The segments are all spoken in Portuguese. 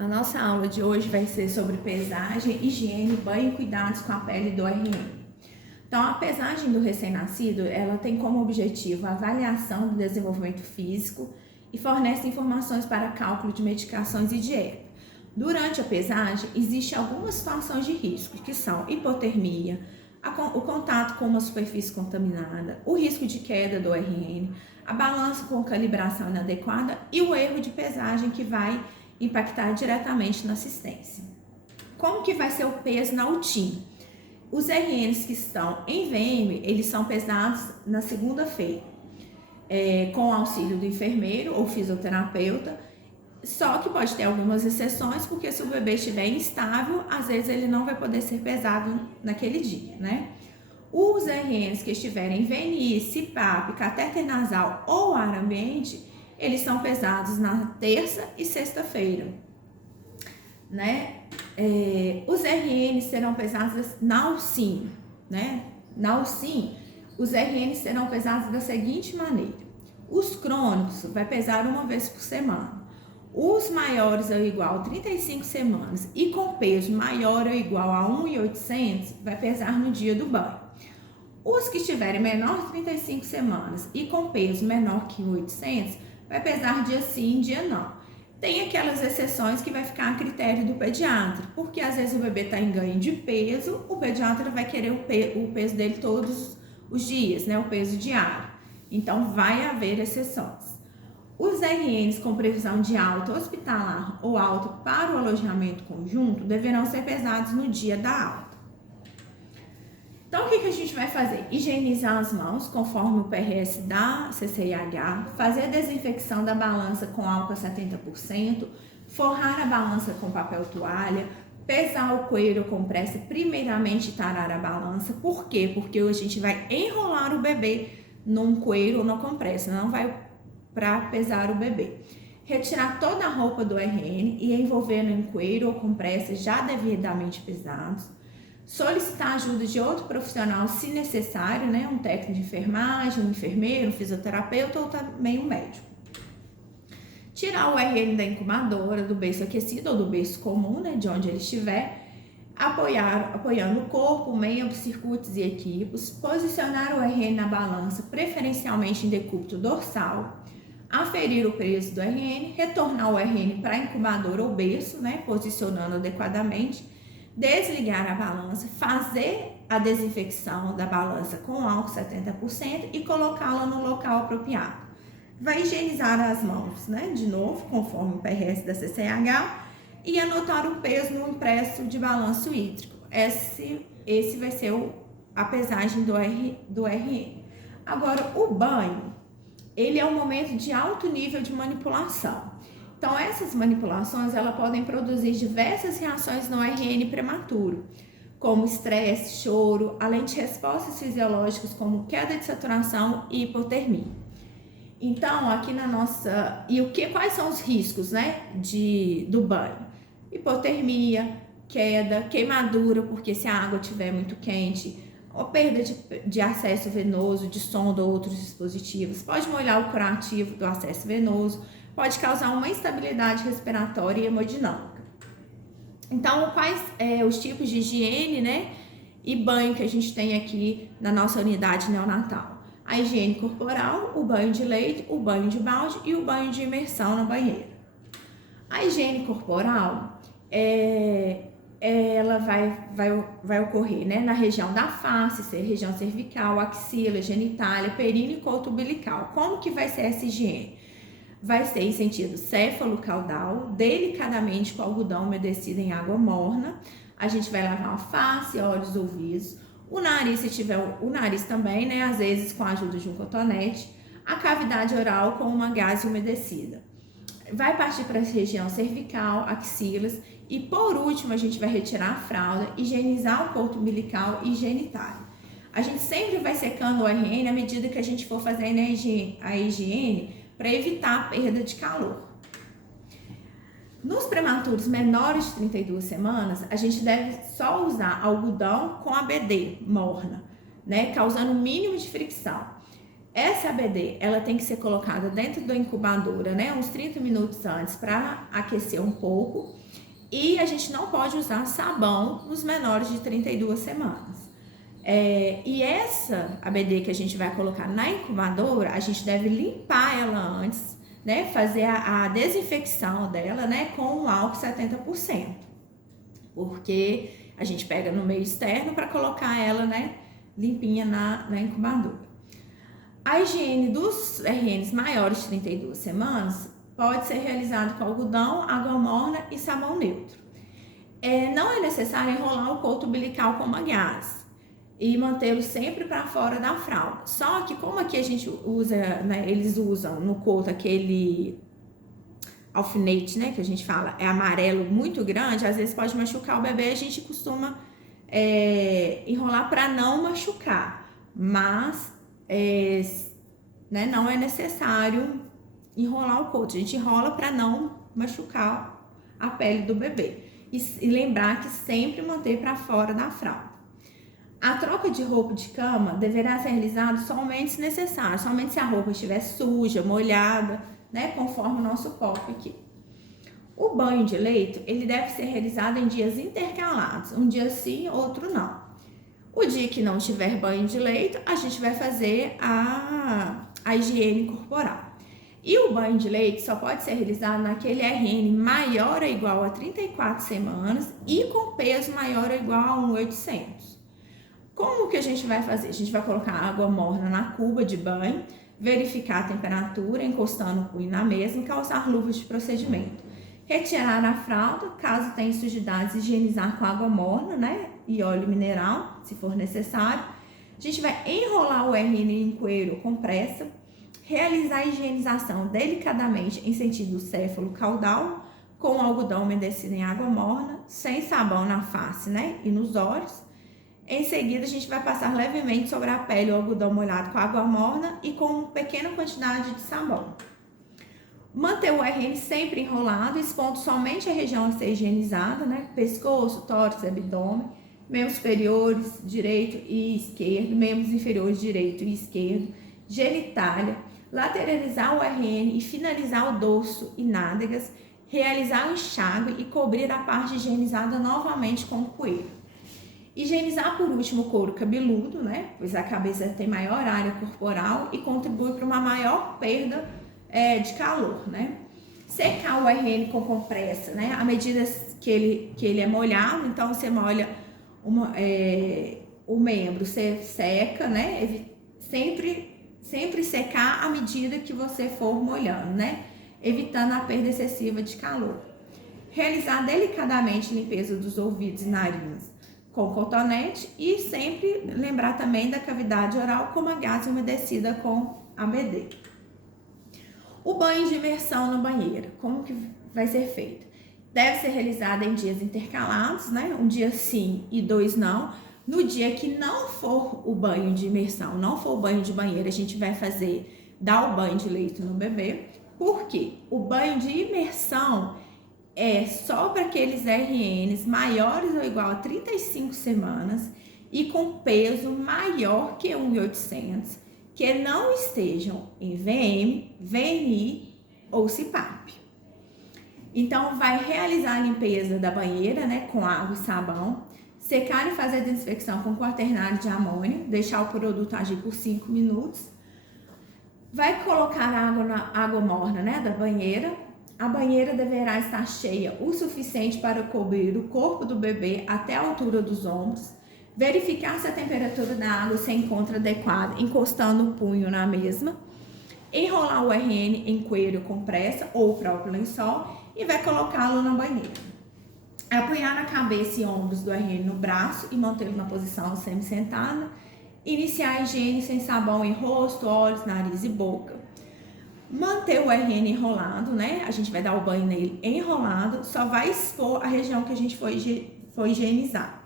A nossa aula de hoje vai ser sobre pesagem, higiene, banho e cuidados com a pele do RN. Então, a pesagem do recém-nascido, ela tem como objetivo a avaliação do desenvolvimento físico e fornece informações para cálculo de medicações e dieta. Durante a pesagem, existem algumas situações de risco, que são hipotermia, o contato com uma superfície contaminada, o risco de queda do RN, a balança com calibração inadequada e o erro de pesagem que vai impactar diretamente na assistência. Como que vai ser o peso na UTIM? Os RNs que estão em VM, eles são pesados na segunda-feira, com o auxílio do enfermeiro ou fisioterapeuta, só que pode ter algumas exceções, porque se o bebê estiver instável, às vezes ele não vai poder ser pesado naquele dia, né? Os RNs que estiverem em VNI, CPAP, catéter nasal ou ar ambiente, eles são pesados na terça e sexta-feira, né? Os RNs serão pesados na UCIM, né? Na UCIM, os RNs serão pesados da seguinte maneira: os crônicos vai pesar uma vez por semana, os maiores ou igual a 35 semanas e com peso maior ou igual a 1.800 vai pesar no dia do banho. Os que estiverem menor de 35 semanas e com peso menor que 800 vai pesar dia sim, dia não. Tem aquelas exceções que vai ficar a critério do pediatra, porque às vezes o bebê está em ganho de peso, o pediatra vai querer o peso dele todos os dias, né? O peso diário. Então vai haver exceções. Os RNs com previsão de alta hospitalar ou alta para o alojamento conjunto deverão ser pesados no dia da alta. Então, o que a gente vai fazer? Higienizar as mãos, conforme o PRS da CCIH, fazer a desinfecção da balança com álcool a 70%, forrar a balança com papel toalha, pesar o coelho com pressa, primeiramente tarar a balança. Por quê? Porque a gente vai enrolar o bebê num coelho ou na compressa, não vai para pesar o bebê. Retirar toda a roupa do RN e envolvendo em coelho ou compressa já devidamente pesados. Solicitar ajuda de outro profissional se necessário, né? Um técnico de enfermagem, um enfermeiro, um fisioterapeuta ou também um médico. Tirar o RN da incubadora, do berço aquecido ou do berço comum, né? De onde ele estiver. Apoiando o corpo, meio, circuitos e equipos. Posicionar o RN na balança, preferencialmente em decúbito dorsal. Aferir o peso do RN. Retornar o RN para a incubadora ou berço, né? Posicionando adequadamente. Desligar a balança, fazer a desinfecção da balança com álcool 70% e colocá-la no local apropriado. Vai higienizar as mãos, né? De novo, conforme o PRS da CCH, e anotar o peso no impresso de balanço hídrico. Esse vai ser a pesagem do RN. Agora, o banho, ele é um momento de alto nível de manipulação. Então, essas manipulações, elas podem produzir diversas reações no RN prematuro, como estresse, choro, além de respostas fisiológicas como queda de saturação e hipotermia. Então, aqui na nossa... quais são os riscos, né, do banho? Hipotermia, queda, queimadura, porque se a água estiver muito quente, ou perda de acesso venoso, de sonda ou outros dispositivos. Pode molhar o curativo do acesso venoso, pode causar uma instabilidade respiratória e hemodinâmica. Então, quais os tipos de higiene, né, e banho que a gente tem aqui na nossa unidade neonatal? A higiene corporal, o banho de leite, o banho de balde e o banho de imersão na banheira. A higiene corporal, ela vai ocorrer, né, na região da face, região cervical, axila, genitália, períneo e coto umbilical. Como que vai ser essa higiene? Vai ser em sentido céfalo-caudal, delicadamente com algodão umedecido em água morna. A gente vai lavar a face, olhos, ouvidos, o nariz, se tiver o nariz também, né? Às vezes com a ajuda de um cotonete, a cavidade oral com uma gaze umedecida. Vai partir para a região cervical, axilas e por último a gente vai retirar a fralda, higienizar o corpo umbilical e genitália. A gente sempre vai secando o RN à medida que a gente for fazendo a higiene para evitar a perda de calor. Nos prematuros menores de 32 semanas, a gente deve só usar algodão com ABD morna, né, causando o mínimo de fricção. Essa ABD, ela tem que ser colocada dentro da incubadora, né, uns 30 minutos antes para aquecer um pouco. E a gente não pode usar sabão nos menores de 32 semanas. E essa ABD que a gente vai colocar na incubadora, a gente deve limpar ela antes, né, fazer a desinfecção dela, né, com um álcool 70%. Porque a gente pega no meio externo para colocar ela, né, limpinha na incubadora. A higiene dos RNs maiores de 32 semanas pode ser realizada com algodão, água morna e sabão neutro. Não é necessário enrolar o coto umbilical com manguez e mantê-lo sempre para fora da fralda. Só que como aqui a gente usa, né, eles usam no coto aquele alfinete, né, que a gente fala, é amarelo muito grande, às vezes pode machucar o bebê, a gente costuma enrolar para não machucar, mas né, não é necessário enrolar o coto, a gente enrola para não machucar a pele do bebê. E lembrar que sempre manter para fora da fralda. A troca de roupa de cama deverá ser realizada somente se necessário, somente se a roupa estiver suja, molhada, né, conforme o nosso copo aqui. O banho de leito, ele deve ser realizado em dias intercalados, um dia sim, outro não. O dia que não tiver banho de leito, a gente vai fazer a higiene corporal. E o banho de leite só pode ser realizado naquele RN maior ou igual a 34 semanas e com peso maior ou igual a 1.800. Como que a gente vai fazer? A gente vai colocar água morna na cuba de banho, verificar a temperatura, encostando o punho na mesma e calçar luvas de procedimento. Retirar a fralda, caso tenha sujidades, higienizar com água morna, né, e óleo mineral, se for necessário. A gente vai enrolar o RN em coeiro com pressa, realizar a higienização delicadamente em sentido céfalo-caudal, com algodão umedecido em água morna, sem sabão na face, né, e nos olhos. Em seguida, a gente vai passar levemente sobre a pele o algodão molhado com água morna e com uma pequena quantidade de sabão. Manter o RN sempre enrolado, expondo somente a região a ser higienizada, né? Pescoço, tórax, abdômen, membros superiores direito e esquerdo, membros inferiores direito e esquerdo, genitália, lateralizar o RN e finalizar o dorso e nádegas, realizar o enxágue e cobrir a parte higienizada novamente com coeiro. Higienizar por último o couro cabeludo, né? Pois a cabeça tem maior área corporal e contribui para uma maior perda de calor, né? Secar o RN com compressa, né? À medida que ele é molhado, então você molha o membro, você seca, né? Sempre secar à medida que você for molhando, né? Evitando a perda excessiva de calor. Realizar delicadamente a limpeza dos ouvidos e nariz com cotonete e sempre lembrar também da cavidade oral com manguez umedecida com ABD. O banho de imersão na banheira, como que vai ser feito? Deve ser realizado em dias intercalados, né? Um dia sim e 2 não. No dia que não for o banho de imersão, não for o banho de banheira, a gente vai dar o banho de leito no bebê. Por quê? O banho de imersão é só para aqueles RNs maiores ou igual a 35 semanas e com peso maior que 1.800, que não estejam em VM, VNI ou CPAP. Então, vai realizar a limpeza da banheira, né, com água e sabão, secar e fazer a desinfecção com quaternário de amônio, deixar o produto agir por 5 minutos. Vai colocar água morna, né, da banheira. A banheira deverá estar cheia o suficiente para cobrir o corpo do bebê até a altura dos ombros. Verificar se a temperatura da água se encontra adequada, encostando o punho na mesma. Enrolar o RN em coeiro com pressa ou o próprio lençol e vai colocá-lo na banheira. Apoiar a cabeça e ombros do RN no braço e mantê-lo na posição semi-sentada. Iniciar a higiene sem sabão em rosto, olhos, nariz e boca. Manter o RN enrolado, né? A gente vai dar o banho nele enrolado, só vai expor a região que a gente foi higienizar.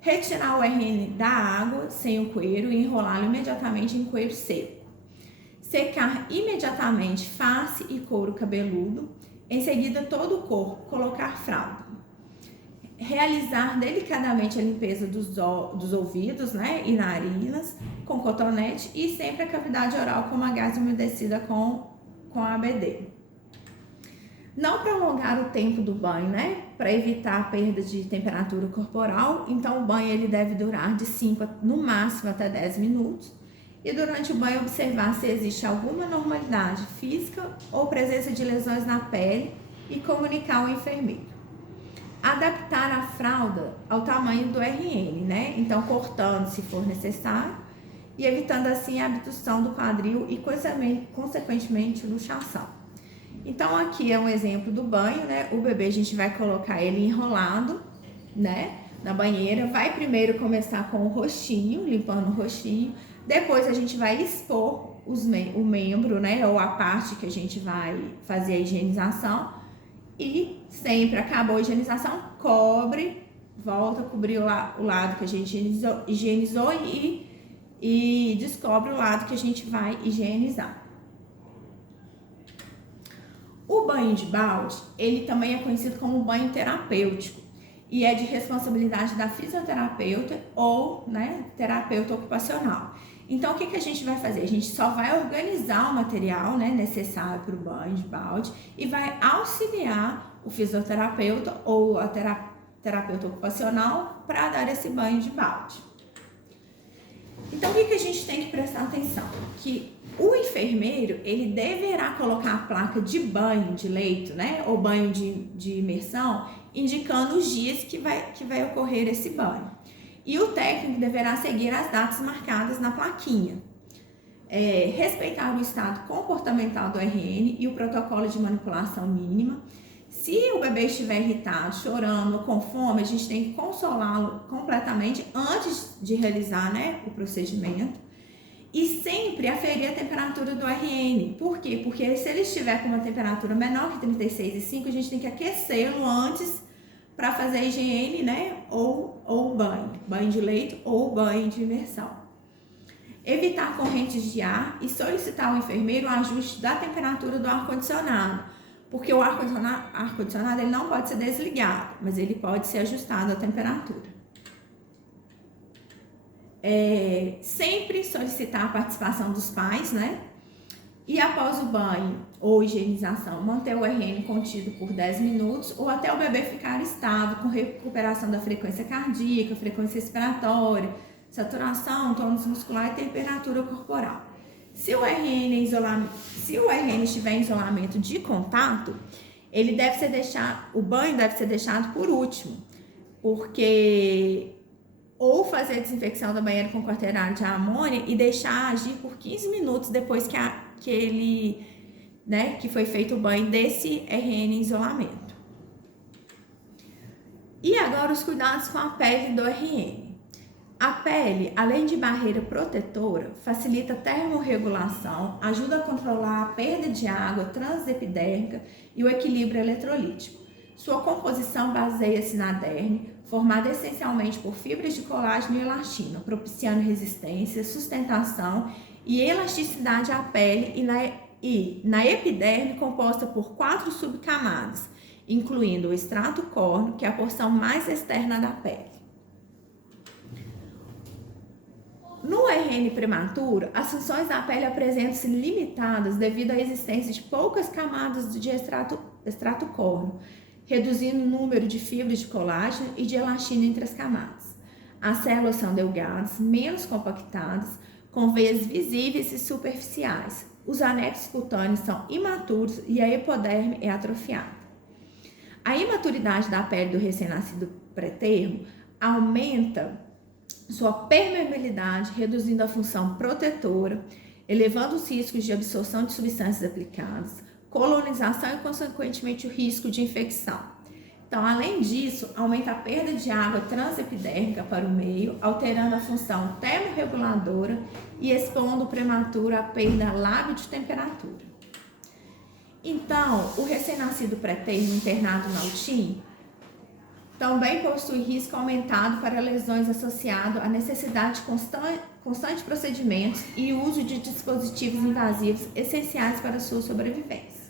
Retirar o RN da água sem o coeiro e enrolá-lo imediatamente em coeiro seco. Secar imediatamente face e couro cabeludo. Em seguida, todo o corpo, colocar fralda. realizar delicadamente a limpeza dos ouvidos, né, e narinas com cotonete e sempre a cavidade oral com uma gaze umedecida com ABD. Não prolongar o tempo do banho, né, para evitar a perda de temperatura corporal. Então o banho ele deve durar de 5 no máximo até 10 minutos. E durante o banho observar se existe alguma normalidade física ou presença de lesões na pele e comunicar ao enfermeiro. Adaptar a fralda ao tamanho do RN, né? Então cortando se for necessário e evitando assim a abdução do quadril e consequentemente luxação. Então aqui é um exemplo do banho, né? O bebê a gente vai colocar ele enrolado, né, na banheira. Vai primeiro começar com o rostinho, limpando o rostinho. Depois a gente vai expor o membro, né, ou a parte que a gente vai fazer a higienização. E sempre acabou a higienização, cobre, volta a cobrir o lado que a gente higienizou e descobre o lado que a gente vai higienizar. O banho de balde, ele também é conhecido como banho terapêutico e é de responsabilidade da fisioterapeuta ou, né, terapeuta ocupacional. Então, o que a gente vai fazer? A gente só vai organizar o material, né, necessário para o banho de balde e vai auxiliar o fisioterapeuta ou a terapeuta ocupacional para dar esse banho de balde. Então, o que a gente tem que prestar atenção? Que o enfermeiro, ele deverá colocar a placa de banho de leito, né, ou banho de imersão, indicando os dias que vai ocorrer esse banho. E o técnico deverá seguir as datas marcadas na plaquinha. Respeitar o estado comportamental do RN e o protocolo de manipulação mínima. Se o bebê estiver irritado, chorando ou com fome, a gente tem que consolá-lo completamente antes de realizar, né, o procedimento. E sempre aferir a temperatura do RN. Por quê? Porque se ele estiver com uma temperatura menor que 36,5, a gente tem que aquecê-lo antes para fazer a higiene, né? Ou banho de leito ou banho de imersão. Evitar correntes de ar e solicitar ao enfermeiro o ajuste da temperatura do ar-condicionado. Porque o ar-condicionado ele não pode ser desligado, mas ele pode ser ajustado à temperatura. Sempre solicitar a participação dos pais, né? E após o banho ou higienização, manter o RN contido por 10 minutos ou até o bebê ficar estável, com recuperação da frequência cardíaca, frequência respiratória, saturação, tônus muscular e temperatura corporal. Se o RN estiver em isolamento de contato, o banho deve ser deixado por último, porque ou fazer a desinfecção da banheira com quaternário de amônia e deixar agir por 15 minutos depois que foi feito o banho desse RN em isolamento. E agora os cuidados com a pele do RN. A pele, além de barreira protetora, facilita a termorregulação, ajuda a controlar a perda de água transepidérmica e o equilíbrio eletrolítico. Sua composição baseia-se na derme, formada essencialmente por fibras de colágeno e elastina, propiciando resistência, sustentação e elasticidade à pele e na epiderme composta por 4 subcamadas, incluindo o estrato córneo, que é a porção mais externa da pele. No RN prematuro, as funções da pele apresentam-se limitadas devido à existência de poucas camadas de estrato córneo, reduzindo o número de fibras de colágeno e de elastina entre as camadas. As células são delgadas, menos compactadas, com veias visíveis e superficiais. Os anexos cutâneos são imaturos e a epiderme é atrofiada. A imaturidade da pele do recém-nascido pré-termo aumenta sua permeabilidade, reduzindo a função protetora, elevando os riscos de absorção de substâncias aplicadas, colonização e, consequentemente, o risco de infecção. Então, além disso, aumenta a perda de água transepidérmica para o meio, alterando a função termorreguladora e expondo o prematuro à perda lábio de temperatura. Então, o recém-nascido pré-termo internado na UTI também possui risco aumentado para lesões associado à necessidade de constante procedimentos e uso de dispositivos invasivos essenciais para a sua sobrevivência.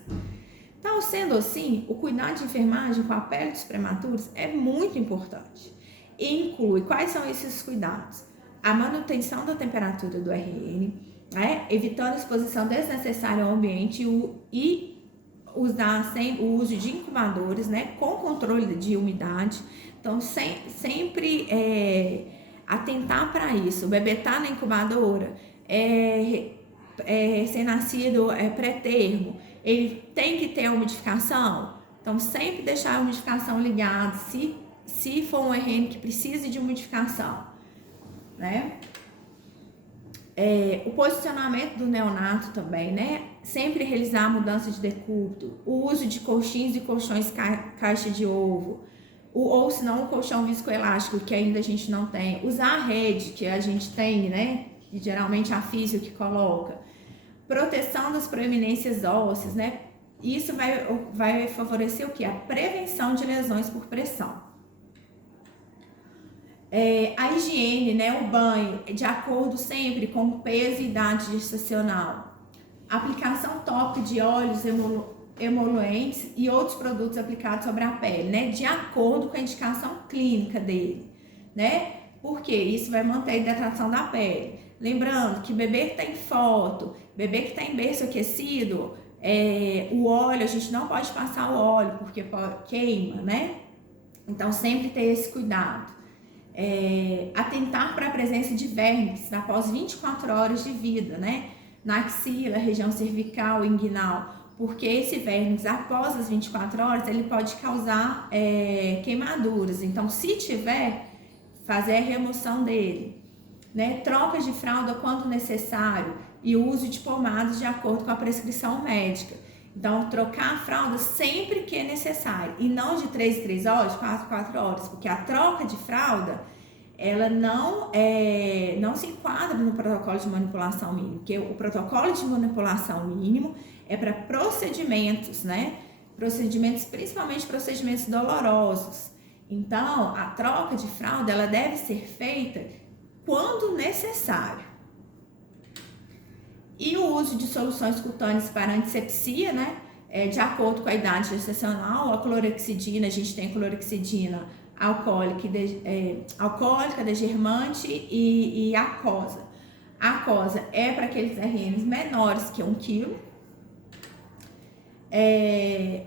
Então, sendo assim, o cuidado de enfermagem com a pele dos prematuros é muito importante. E inclui quais são esses cuidados? A manutenção da temperatura do RN, né? Evitando a exposição desnecessária ao ambiente e usar o uso de incubadores, né? Com controle de umidade. Então, sempre atentar para isso. O bebê tá na incubadora, recém-nascido, pré-termo, ele tem que ter a umidificação. Então, sempre deixar a umidificação ligada, se for um RN que precise de umidificação, né? O posicionamento do neonato também, né? Sempre realizar a mudança de decúbito, o uso de colchinhos e colchões caixa de ovo, ou se não, o colchão viscoelástico, que ainda a gente não tem. Usar a rede, que a gente tem, né? E geralmente a físio que coloca. Proteção das proeminências ósseas, né? Isso vai favorecer o que? A prevenção de lesões por pressão. A higiene, né? O banho, de acordo sempre com o peso e idade gestacional. Aplicação tópica de óleos emoluentes e outros produtos aplicados sobre a pele, né? De acordo com a indicação clínica dele, né? Porque isso vai manter a hidratação da pele. Lembrando que bebê que está em foto, bebê que está em berço aquecido, o óleo, a gente não pode passar o óleo porque queima, né? Então, sempre ter esse cuidado. Atentar para a presença de vermes após 24 horas de vida, né? Na axila, região cervical, inguinal, porque esse vermes, após as 24 horas, ele pode causar queimaduras. Então, se tiver, fazer a remoção dele, né? Trocas de fralda quando necessário e uso de pomadas de acordo com a prescrição médica. Então, trocar a fralda sempre que é necessário e não de 3 em 3 horas, 4 em 4 horas, porque a troca de fralda, ela não se enquadra no protocolo de manipulação mínimo, porque o protocolo de manipulação mínimo é para procedimentos, né? Procedimentos, principalmente procedimentos dolorosos. Então, a troca de fralda, ela deve ser feita quando necessário. E o uso de soluções cutâneas para antisepsia, né? De acordo com a idade gestacional, a clorexidina, a gente tem clorexidina alcoólica, degermante e aquosa. A aquosa é para aqueles RNs menores que 1 kg.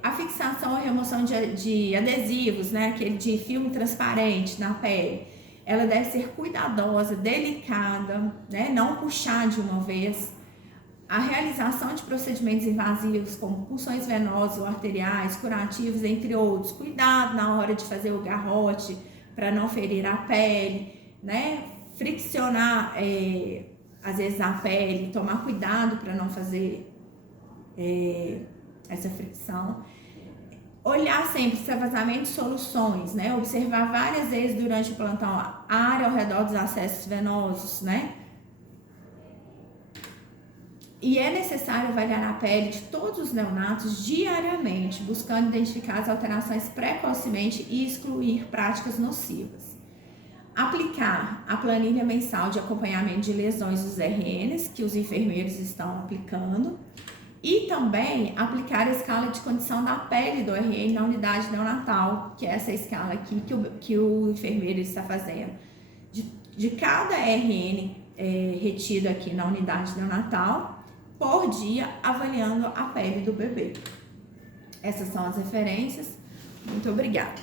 A fixação ou remoção de adesivos, né? Aquele de filme transparente na pele, ela deve ser cuidadosa, delicada, né? Não puxar de uma vez. A realização de procedimentos invasivos como punções venosas ou arteriais, curativos, entre outros. Cuidado na hora de fazer o garrote para não ferir a pele, né? Friccionar, às vezes, a pele, tomar cuidado para não fazer essa fricção. Olhar sempre se vazamento de soluções, né? Observar várias vezes durante o plantão a área ao redor dos acessos venosos, né? E é necessário avaliar a pele de todos os neonatos diariamente, buscando identificar as alterações precocemente e excluir práticas nocivas. Aplicar a planilha mensal de acompanhamento de lesões dos RNs, que os enfermeiros estão aplicando. E também aplicar a escala de condição da pele do RN na unidade neonatal, que é essa escala aqui que o enfermeiro está fazendo. De cada RN retido aqui na unidade neonatal, por dia, avaliando a pele do bebê. Essas são as referências. Muito obrigada.